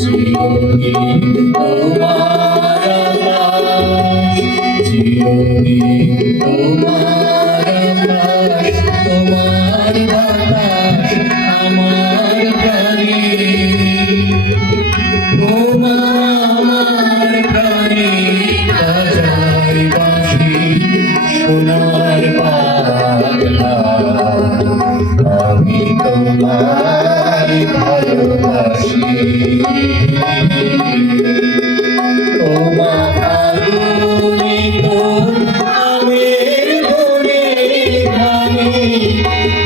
জীবনী তোমার আকাশ, জীবনী তোমার আকাশ, তোমার বাতাস আমার প্রাণে, তোমার প্রাণে বাজায় বাঁশি সোনার পাগলা, আমি তোমায় ভালোবাসি। তোমার আগুনে তোর আমের ঘরে ঘামে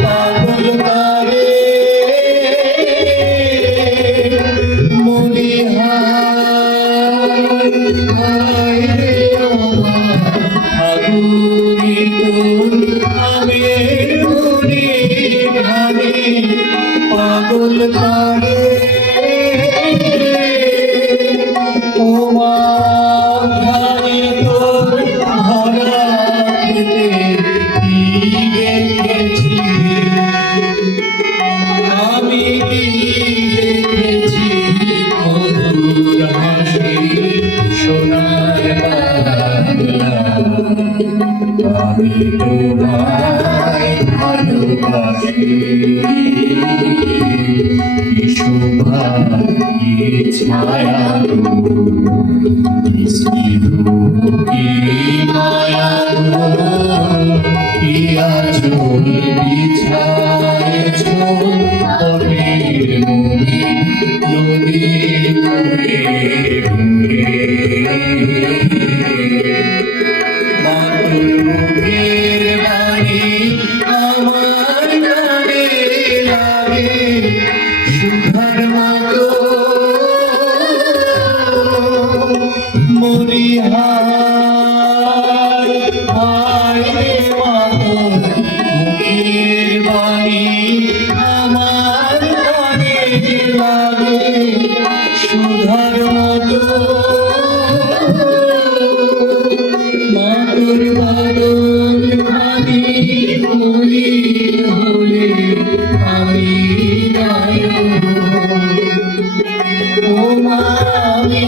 পাগল করে মরি হায় হায় রে আমার আগুনে তোর আমের ঘরে ঘামে পাগল করে তোমার ঘরে তোর ভরা খেতে কি দেখেছি আমি, কি দেখেছি মধুর হাসি সোনার বাংলা, আমি তোমায় ভালোবাসি। কি শোভা কি ছায়া কি স্নেহ কি মায়া কি আঁচল বিছায়েছ পরের মনে নদী ঘুরে ঘুরে, মাতুর মুখের বাণী আমার গানে লাগে সুধার মতো মরি হায় হায় রে মাতুর মুখের বাণী আমার গানে লাগে সুধার মতো, মাতুর বাদন ভানি মলিন হলে আমি গায়ব, ও মা আমি